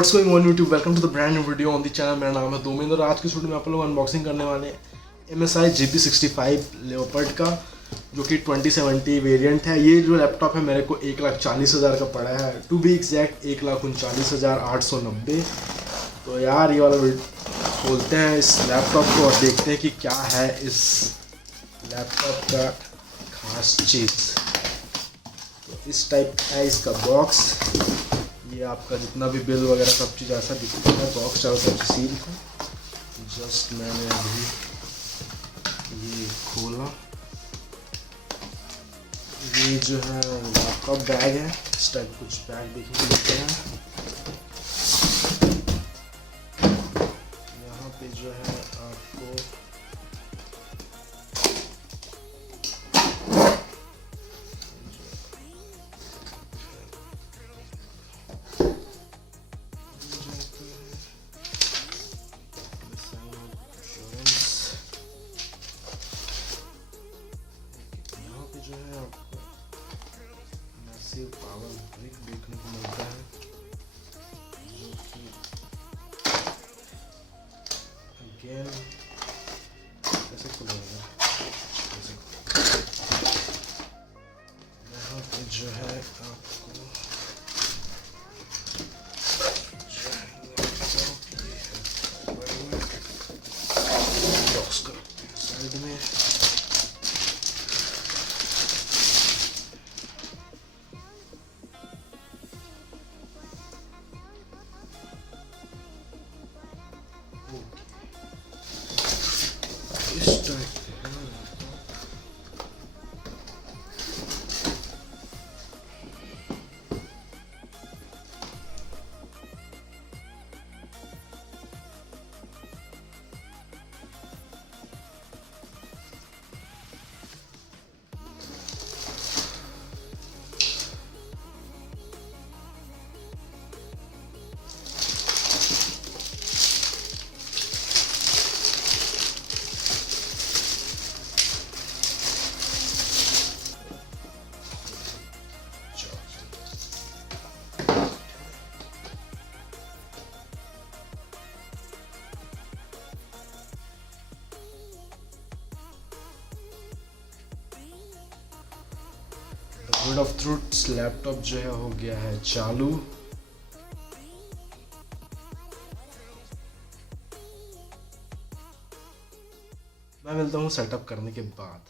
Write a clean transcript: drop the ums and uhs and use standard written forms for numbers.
What's going on YouTube, welcome to the brand new video on the channel. मेरा नाम है दोमेंद्र और आज की वीडियो में आप लोग अनबॉक्सिंग करने वाले हैं msi GP65 Leopard का, जो कि 2070 वेरिएंट है। ये जो लैपटॉप है मेरे को 1,40,000 का पड़ा है, टू बी एग्जैक्ट 1,39,890। तो यार ये वाला खोलते हैं इस लैपटॉप को और देखते हैं कि क्या है इस लैपटॉप का खास चीज़। तो इस टाइप है इसका बॉक्स। ये आपका जितना भी बिल वगैरह सब चीज़ ऐसा दिखता है। बॉक्स चारों तरफ से सील है। जस्ट मैंने अभी ये खोला। ये जो है लैपटॉप बैग है। इस टाइप कुछ बैग देखने को मिलते हैं। यहाँ पे जो है आपको पावर ब्रिक देखने को मिलता है, जो कि अगेन कैसे खुलेगा। यहाँ पे जो है आपको बॉक्स करते हैं साइड में। वर्ड ऑफ ट्रूथ लैपटॉप जो है हो गया है चालू। मैं मिलता हूँ सेटअप करने के बाद।